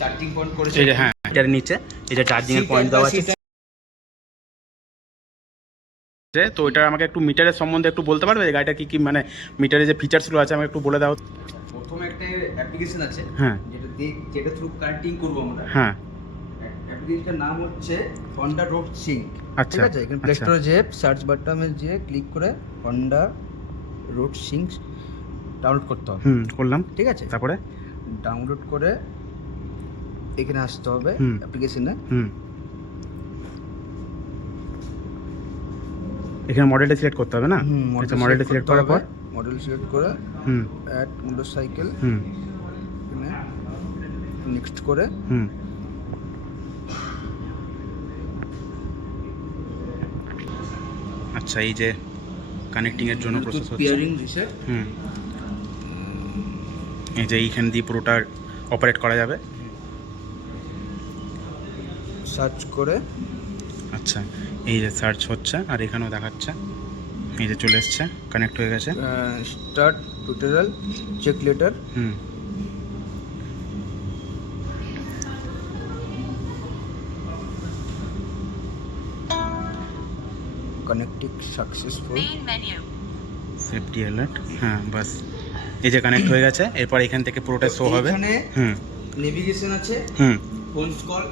Charging point করেছে। এই যে হ্যাঁ, এটার নিচে এই যে চার্জিং এর পয়েন্ট দেওয়া আছে। তো এটা আমাকে একটু মিটারের সম্বন্ধে একটু বলতে পারবে, গাড়িটা কি কি মানে মিটারে যে ফিচার্সগুলো আছে আমাকে একটু বলে দাও। প্রথমে একটা অ্যাপ্লিকেশন আছে, হ্যাঁ, যেটা থ্রু কানেক্টিং করবো আমরা। হ্যাঁ, অ্যাপ্লিকেশনটার নাম হচ্ছে হন্ডা রোড সিঙ্ক। আচ্ছা, ঠিক আছে, এখানে প্লে স্টোরে যেয়ে সার্চ বাটনে যেয়ে ক্লিক করে হন্ডা রোড সিঙ্ক ডাউনলোড করতে হবে। করলাম। ঠিক আছে, তারপরে ডাউনলোড করে এখানে আসতে হবে অ্যাপ্লিকেশনে। এখানে মডেলটা সিলেক্ট করতে হবে না? আচ্ছা, মডেলটা সিলেক্ট করার পর মডেল সিলেক্ট করে অ্যাড মোটরসাইকেল এখানে নেক্সট করে আচ্ছা, এই যে কানেক্টিং এর জন্য প্রসেস হচ্ছে পিয়ারিং রিসেট। এই যে এইখান দিয়ে পুরোটা অপারেট করা যাবে। সার্চ করে আচ্ছা, এই যে সার্চ হচ্ছে আর এখানেও দেখাচ্ছে, এই যে চলে এসছে, কানেক্ট হয়ে গেছে। Start tutorial check later. Connecting successful, safety alert. হ্যাঁ, বাস এই যে কানেক্ট হয়ে গেছে। এরপর এখান থেকে পুরোটা শো হবে। এখানে নেভিগেশন আছে, ফোন কল,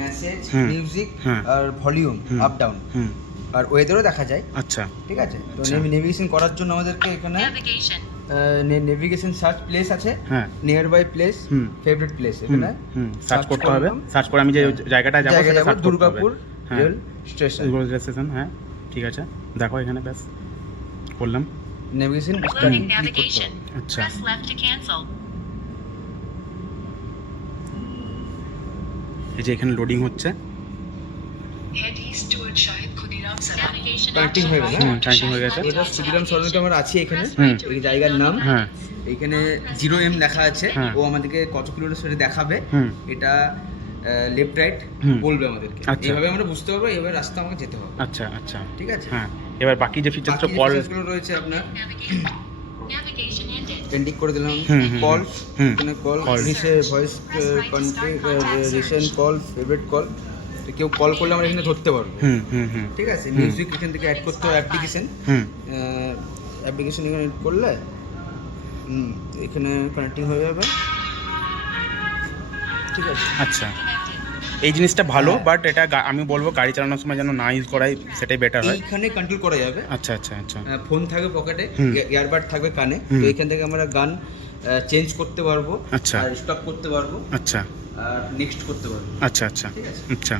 মেসেজ, মিউজিক আর ভলিউম আপ ডাউন আর ওয়েদারও দেখা যায়। আচ্ছা, ঠিক আছে, তো নেভিগেশন করার জন্য আমাদেরকে এখানে নেভিগেশন সার্চ প্লেস আছে, nearby place, favourite place, এখানে সার্চ করতে হবে। সার্চ করে আমি যে জায়গাটা যাব সেটা সার্চ করতে হবে। Durgapur rail station. Rail station, হ্যাঁ ঠিক আছে, দেখো এখানে ব্যাস করলাম নেভিগেশন। আচ্ছা, এই যে এখানে লোডিং হচ্ছে। কানেক্টিং হয়ে গেছে। কানেক্টিং হয়ে গেছে। এটা ক্ষুদিরাম সরণিতে আমরা আছি এখানে। এই জায়গার নাম, এখানে 0M লেখা আছে। ও আমাদেরকে কত কিলোমিটার সেটা দেখাবে। এটা লেফট রাইট বলবে আমাদেরকে। এইভাবে আমরা বুঝতে পারবো এইভাবে রাস্তা আমাকে যেতে হবে। আচ্ছা আচ্ছা, ঠিক আছে। হ্যাঁ, এবার বাকি যে ফিচারসগুলো কলগুলো রয়েছে আপনার পেন্ডিং করে দিলাম। কল, এখানে call, voice contact, recent call, favourite call. কেউ কল করলে আমরা এখানে ধরতে পারবো। ঠিক আছে, মিউজিক এখান থেকে অ্যাড করতে হবে। অ্যাপ্লিকেশন এখানে অ্যাড করলে এখানে কানেক্টিং হয়ে যাবে। ঠিক আছে। আচ্ছা, এই জিনিসটা ভালো, বাট এটা আমি বলবো গাড়ি চালানোর সময় যেন না ইউজ করাই, সেটাই বেটার হয়। এইখানে কন্ট্রোল করা যাবে। আচ্ছা আচ্ছা আচ্ছা, ফোন থাকবে পকেটে, ইয়ারবাড থাকবে কানে, তো এখান থেকে আমরা গান চেঞ্জ করতে পারবো। আচ্ছা, আর স্টপ করতে পারবো। আচ্ছা, আর নেক্সট করতে পারবো। আচ্ছা আচ্ছা আচ্ছা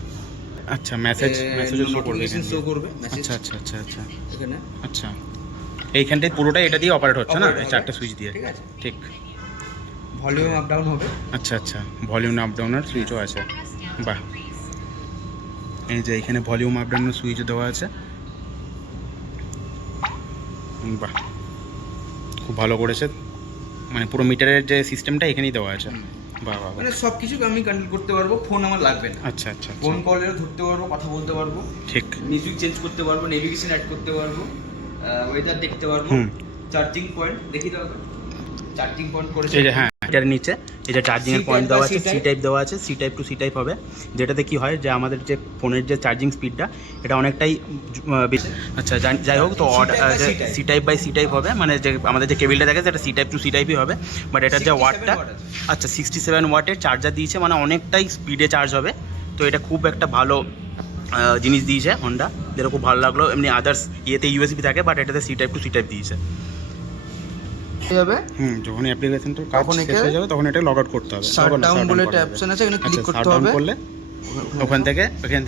আচ্ছা, মেসেজও শো করবে। আচ্ছা আচ্ছা আচ্ছা আচ্ছা, এখানে আচ্ছা, এইখানটায় পুরোটা এটা দিয়ে অপারেট হচ্ছে না, এই চারটে সুইচ দিয়ে। ঠিক আছে, ঠিক। ভলিউম আপ ডাউন হবে। আচ্ছা আচ্ছা, ভলিউম আপ ডাউনের সুইচও আছে। বাহ, এই যে এখানে ভলিউম আপ ডাউনের সুইচ দেওয়া আছে। বাহ, খুব ভালো করেছে, মানে পুরো মিটারের যে সিস্টেমটা এখানেই দেওয়া আছে। বাহ বাহ, মানে সব কিছু আমি কন্ট্রোল করতে পারবো, ফোন আমার লাগবে না। আচ্ছা আচ্ছা, ফোন কলেও ধরতে পারবো, কথা বলতে পারবো। ঠিক। মিউজিক চেঞ্জ করতে পারবো, নেভিগেশন অ্যাড করতে পারবো, ওয়েদার দেখতে পারবো। চার্জিং পয়েন্ট দেখি তো, চার্জিং পয়েন্ট করেছে। এই যে হ্যাঁ, এটার নিচে এই যে চার্জিং এর পয়েন্ট দেওয়া আছে, সি টাইপ দেওয়া আছে, C type to C type হবে, যেটাতে কি হয় যে আমাদের যে ফোনের যে চার্জিং স্পিডটা এটা অনেকটাই বেশি। আচ্ছা, যাই হোক, তো C type by C type হবে, মানে যে আমাদের যে কেবিলটা দেখে সেটা সি টাইপ টু সি টাইপই হবে, বাট এটার যে ওয়াটটা, আচ্ছা 67 ওয়াটের চার্জার দিয়েছে, মানে অনেকটাই স্পিডে চার্জ হবে। তো এটা খুব একটা ভালো জিনিস দিয়েছে হন্ডা, যেটা খুব ভালো লাগলো। এমনি আদার্স ইয়েতে ইউএসবি থাকে, বাট এটাতে C type to C type দিয়েছে। যখন অ্যাপ্লিকেশনটা কাজ শেষ হয়ে যাবে তখন এটা লগ আউট করতে হবে। শাটডাউন বলে একটা অপশন আছে, এখানে ক্লিক করতে হবে। করলে ওখান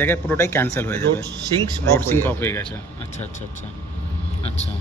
থেকে পুরোটাই ক্যান্সেল হয়ে যাবে। সিঙ্ক অফ হয়ে গেছে। আচ্ছা আচ্ছা আচ্ছা আচ্ছা,